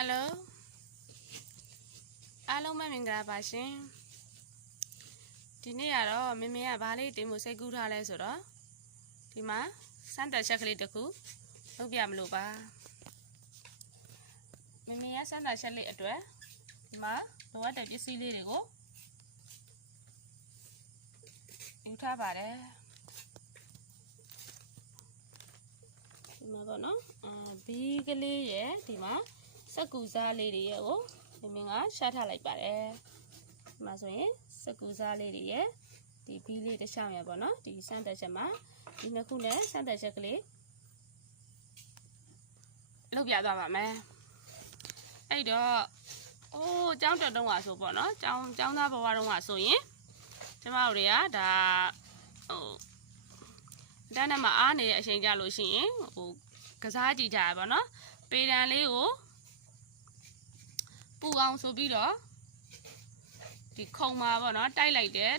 Hello အားလုံးပဲမင်္ဂလာပါရှင်ဒီနေ့ကတော့မမေကဘာလေးတင်ဖို့စိတ်ကူးထားလဲဆိုတော့ဒီမှာစမ်းသပ်ချက်ကလေးတစ်ခုလုပ်ပြမလို့ပါမမေကစမ်းသပ်ချက်လေးအတွက်ဒီမှာလိုအပ်တဲ့ပစ္စည်းလေးတွေကိုယူထားပါတယ်ဒီမှာပေါ့နော်ဘီးကလေးရဲ့ဒီမှာစက်ကူစားလေးတွေရဲ့ကိုမင်းကရှာထားလိုက်ပါတယ်ဒီမှာဆိုရင်စက်ကူစားလေးတွေရဲ့ဒီဘီးလေးတစ်ချောင်းရပေါ့နော်ဒီစမ်းသက်ချက်မှာဒီနှစ်ခုနဲ့စမ်းသက်ချက်ကလေးလုပ်ပြသွားပါမယ်အဲ့တော့ကျောင်းတက်တုံးကဆိုပေါ့နော်ကျောင်းသားဘဝတုန်းကဆိုရင်ကျမတို့တွေကဒါတန်းထဲမှာအားနေတဲ့အချိန်ကြလို့ရှိရင်ကစားကြည့်ကြရပါတော့ပေတံလေးကိုပူအောင်ဆိုပြီးတော့ဒီခုံမှာပေါ့နော်တိုက်လိုက်တဲ့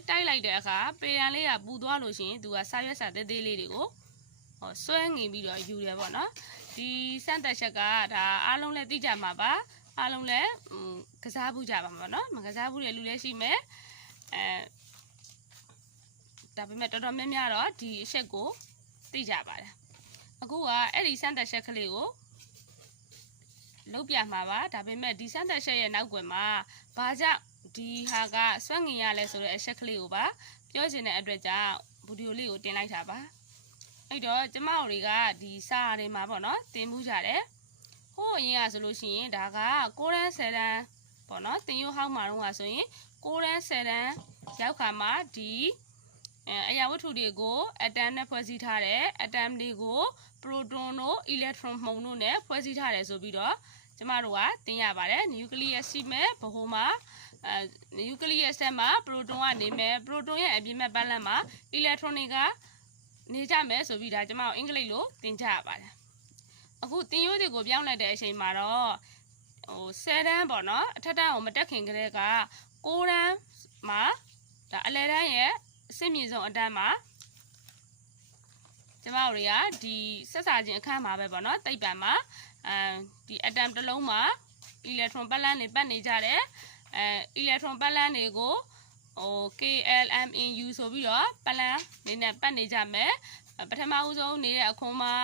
အခါပေတံလေးကပူသွားလို့ရှိရင်သူကစာရွက်စာသေးသေးလေးတွေကိုဆွဲငင်ပြီးတော့ယူတယ်ပေါ့နော်ဒီစမ်းသက်ချက်ကဒါအားလုံးလည်းသိကြမှာပါအားလုံးလည်းကစားဘူးကြပါမှာပေါ့နော်မကစားဘူးတဲ့လူလည်းရှိမယ်ဒါပေမဲ့တော်တော်များများတော့ဒီအချက်ကိုသိကြပါတယ်အခုကအဲ့ဒီစမ်းသက်ချက်ကလေးကိုလုပ်ပြမှာပါဒါပေမဲ့ဒီစမ်းသက်ချက်ရဲ့နောက်ွယ်မှာဘာကြောင့်ဒီဟာကဆွဲငင်ရလဲဆိုတဲ့အချက်ကလေးကိုပါပြောချင်တဲ့အတွက်ကြောင့်ဗီဒီယိုလေးကိုတင်လိုက်တာပါအဲ့တော့ကျမတို့တွေကဒီစာတွေမှာပေါ့နော်တင်မှုကြတယ်ဟိုအရင်ကဆိုလို့ရှိရင်ဒါက6တန်း10တန်းပေါ့နော်တင်ရိုးဟောင်းမှာတော့ဆိုရင်6တန်း10တန်းရောက်ခါမှာဒီအရာဝတ္ထုတွေကိုအတမ်နဲ့ဖွဲ့စည်းထားတယ်အတမ်တွေကိုပရိုတွန်တို့အီလက်ထရွန်မှုန်တို့နဲ့ဖွဲ့စည်းထားတယ်ဆိုပြီးတော့ကျမတို့ကသင်ရပါတယ်နျူကလ িয়াস ရှိမယ်ဗဟိုမှာနျူကလ িয়াস ထဲမှာပရိုတွန်ကနေမယ်ပရိုတွန်ရဲ့အပြင်ဘက်ပန်းလမ်းမှာအီလက်ထရွန်တွေကနေကြမယ်ဆိုပြီးဒါကျမတို့အင်္ဂလိပ်လိုသင်ကြရပါတယ်အခုသင်ရိုးတွေကိုပြောင်းလိုက်တဲ့အချိန်မှာတော့10တန်းပေါ့နော်အထက်တန်းကိုမတက်ခင်ကတည်းက6တန်းမှာဒါအလယ်တန်းရဲ့အဆင့်မြင့်ဆုံးအတန်းမှာကျမတို့တွေကဒီဆက်စာချင်းအခန်းမှာပဲပေါ့နော်တိတ်ပံမှာဒီအတမ်တစ်လုံးမှာအီလက်ထရွန်ပတ်လန်းတွေပတ်နေကြတယ်အီလက်ထရွန်ပတ်လန်းတွေကိုKLMNU ဆိုပြီးတော့ပတ်လန်းနေနဲ့ပတ်နေကြမယ်ပထမဦးဆုံးနေတဲ့အခွန်မှာ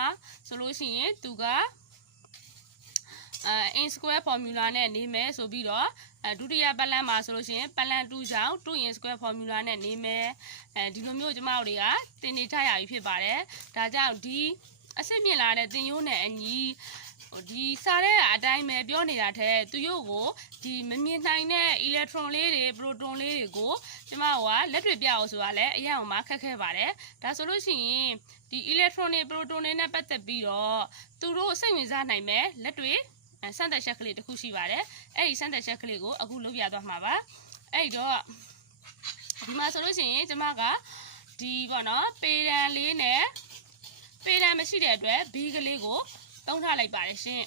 ဆိုလို့ရှိရင်သူကin square formula နဲ့နေမယ်ဆိုပြီးတော့ဒုတိယပတ်လန်းမှာဆိုလို့ရှိရင်ပတ်လန်း2ကြောင့်2 in square formula နဲ့နေမယ်ဒီလိုမျိုးကျမတို့တွေကသင်နေကြရပြီဖြစ်ပါတယ်ဒါကြောင့်ဒီအစစ်မြင့်လာတဲ့သင်ရိုးနဲ့အညီဒီစားတဲ့အတိုင်းပဲပြောနေတာတဲ့သူတို့ကိုဒီမမြင်နိုင်တဲ့အီလက်ထရွန်လေးတွေပရိုတွန်လေးတွေကိုကျမတို့ကလက်တွေ့ပြအောင်ဆိုတာလည်းအရင်ကမှခက်ခဲပါတယ်ဒါဆိုလို့ရှိရင်ဒီအီလက်ထရွန်တွေပရိုတွန်တွေနဲ့ပတ်သက်ပြီးတော့သူတို့စိတ်ဝင်စားနိုင်မယ်လက်တွေ့စမ်းသပ်ချက်ကလေးတစ်ခုရှိပါတယ်အဲ့ဒီစမ်းသပ်ချက်ကလေးကိုအခုလုပ်ပြသွားမှာပါအဲ့တော့ဒီမှာဆိုလို့ရှိရင်ကျမကဒီပေါ့နော်ပေတံလေးနဲ့ပေတံမရှိတဲ့အတွက်ဘီးကလေးကိုတုံးထားလိုက်ပါတယ်ရှင်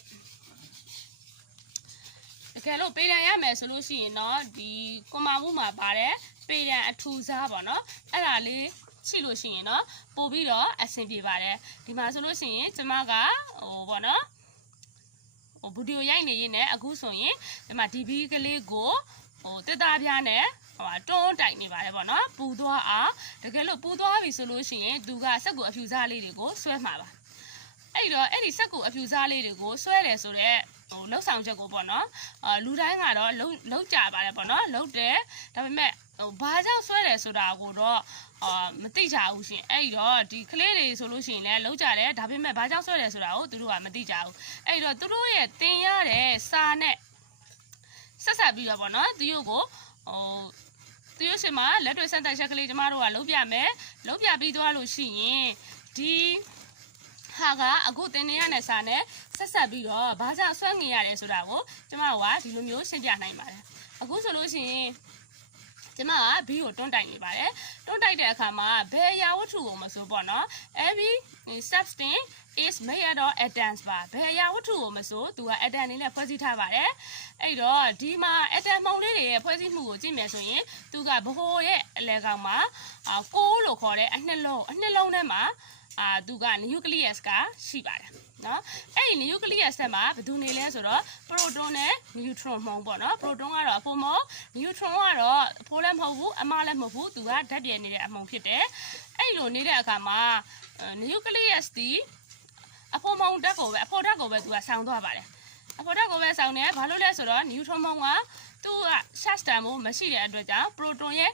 တကယ်လို့ပေတံရမယ်ဆိုလို့ရှိရင်တော့ဒီကွန်မာမှုမှာပါတယ်ပေတံအထူစားပေါ့နော်အဲ့ဒါလေးရှိလို့ရှိရင်တော့ပို့ပြီးတော့အဆင်ပြေပါတယ်ဒီမှာဆိုလို့ရှိရင်ကျမကပေါ့နော်ဗီဒီယိုရိုက်နေရင်းနဲ့အခုဆိုရင်ဒီမှာဒီဘီးကလေးကိုတက်သားပြားနဲ့တွန်းတိုက်နေပါတယ်ပေါ့နော်ပူသွားအောင်တကယ်လို့ပူသွားပြီဆိုလို့ရှိရင်သူကစက်ကူအဖြူစားလေးတွေကိုဆွဲမှာပါအဲ့တော့အဲ့ဒီစက်ကူအဖြူစားလေးတွေကိုဆွဲတယ်ဆိုတော့လှုပ်ဆောင်ချက်ကိုပေါ့နော်လူတိုင်းကတော့လှုပ်ကြပါတယ်ပေါ့နော်လှုပ်တယ်ဒါပေမဲ့ဘာကြောင့်ဆွဲတယ်ဆိုတာကိုတော့မသိကြဘူးရှင်အဲ့တော့ဒီကလေးတွေဆိုလို့ရှိရင်လည်းလှုပ်ကြတယ်ဒါပေမဲ့ဘာကြောင့်ဆွဲတယ်ဆိုတာကိုသူတို့ကမသိကြဘူးအဲ့တော့သူတို့ရဲ့သင်ရတဲ့စာနဲ့ဆက်ဆက်ပြီးတော့ပေါ့နော်သူတို့ကိုသူတို့ရှင်မှာလက်တွေ့စမ်းသပ်ချက်ကလေးကျမတို့ကလုပ်ပြမယ်လုပ်ပြပြီးသွားလို့ရှိရင်ဒီဟာကအခုသင်နေရတဲ့စာနဲ့ဆက်ဆက်ပြီးတော့ဘာကြောင့်ဆွဲငင်ရတယ်ဆိုတာကိုကျမတို့ကဒီလိုမျိုးရှင်းပြနိုင်ပါတယ်အခုဆိုလို့ရှိရင်ကျမကဘီကိုတွန်းတိုက်နေပါတယ်တွန်းတိုက်တဲ့အခါမှာဘယ်အရာဝတ္ထုကိုမဆိုပေါ့နော် every substance is made of atoms ပါဘယ်အရာဝတ္ထုကိုမဆိုသူက atom လေးနဲ့ဖွဲ့စည်းထားပါတယ်အဲ့တော့ဒီမှာ atom မှုန်လေးတွေရဲ့ဖွဲ့စည်းမှုကိုကြည့်မယ်ဆိုရင်သူကဘဟိုရဲ့အလဲကောင်မှာ6လို့ခေါ်တဲ့အနှစ်လုံးထဲမှာ သူက nucleus ကရှိပါတယ်နော်အဲ့ဒီ nucleus ထဲမှာဘယ်သူနေလဲဆိုတော့ proton နဲ့ neutron မုံပေါ့နော် proton ကတော့အဖိုးမုံ neutron ကတော့အဖိုးလည်းမဟုတ်ဘူးအမလည်းမဟုတ်ဘူးသူကဓာတ်ပြဲနေတဲ့အမုံဖြစ်တယ်အဲ့လိုနေတဲ့အခါမှာ nucleus ဒီအဖိုးမုံဓာတ်ကိုပဲအဖိုးဓာတ်ကိုပဲသူကဆောင်းသွားပါတယ်အဖိုးဓာတ်ကိုပဲဆောင်းတယ်ဘာလို့လဲဆိုတော့ neutron မုံကသူက charge တန်ဖို့မရှိတဲ့အတွက်ကြောင့် proton ရဲ့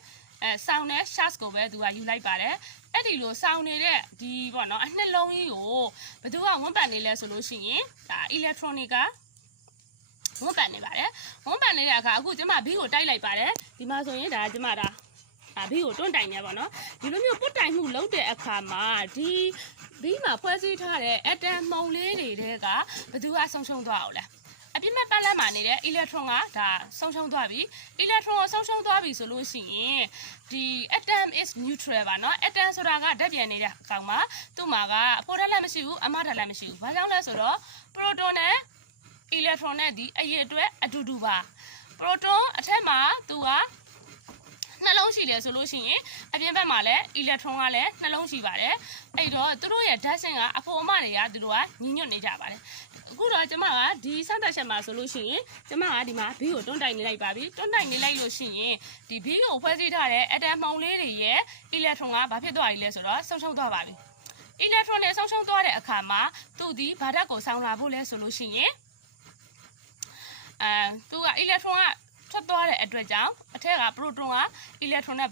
ဆောင်းတဲ့ charge ကိုပဲသူကယူလိုက်ပါတယ်အဲ့ဒီလိုဆောင်းနေတဲ့ဒီပေါ့နော်အနှစ်လုံးကြီးကိုဘယ်သူကဝန်ပတ်နေလဲဆိုလို့ရှိရင်ဒါ electronic ကဝန်ပတ်နေပါတယ်ဝန်ပတ်နေတဲ့အခါအခုကျမ B ကိုတိုက်လိုက်ပါတယ်ဒီမှာဆိုရင်ဒါကျမဒါB ကိုတွန်းတိုင်နေပါတော့ဒီလိုမျိုးပုတ်တိုင်မှုလုပ်တဲ့အခါမှာဒီ B မှာဖွဲ့စည်းထားတဲ့ atom မှုံလေးတွေကဘယ်သူကဆုံးရှုံးသွားအောင်လဲအပြစ်မဲ့ပတ်လက်မှာနေတဲ့ electron ကဒါဆုံးရှုံးသွားပြီ electron ကိုဆုံးရှုံးသွားပြီဆိုလို့ရှိရင်ဒီ atom is neutral ပါเนาะ atom ဆိုတာကဓာတ်ပြန်နေတဲ့အကောင်မှာသူ့မှာကအဖိုးဓာတ်လည်းမရှိဘူးအမဓာတ်လည်းမရှိဘူးဘာကြောင့်လဲဆိုတော့ proton နဲ့ electron နဲ့ဒီအရေးအတွက်အတူတူပါ proton အထက်မှာသူကနှလုံးရှိတယ်ဆိုလို့ရှိရင်အပြင်ဘက်မှာလည်း electron ကလည်းနှလုံးရှိပါတယ်အဲ့တော့သူတို့ရဲ့ဓာတ်ဆင့်ကအဖိုးအမတွေကသူတို့ကညီညွတ်နေကြပါတယ်အခုတော့ကျမကဒီစသက်ချက်မှာဆိုလို့ရှိရင်ကျမကဒီမှာ B ကိုတွန်းတိုင်နေလိုက်ပါပြီတွန်းတိုင်နေလိုက်လို့ရှိရင်ဒီ B ကိုဖွဲ့စည်းထားတဲ့ atom မှုံလေးတွေရဲ့ electron ကဘာဖြစ်သွားပြီလဲဆိုတော့ဆုံးရှုံးသွားပါပြီ electron နဲ့ဆုံးရှုံးသွားတဲ့အခါမှာသူဒီဘာဓာတ်ကိုဆောင်းလာဖို့လဲဆိုလို့ရှိရင်သူက electron ကထွက်သွားတဲ့အတွက်ကြောင့်အထက်က proton က electron နဲ့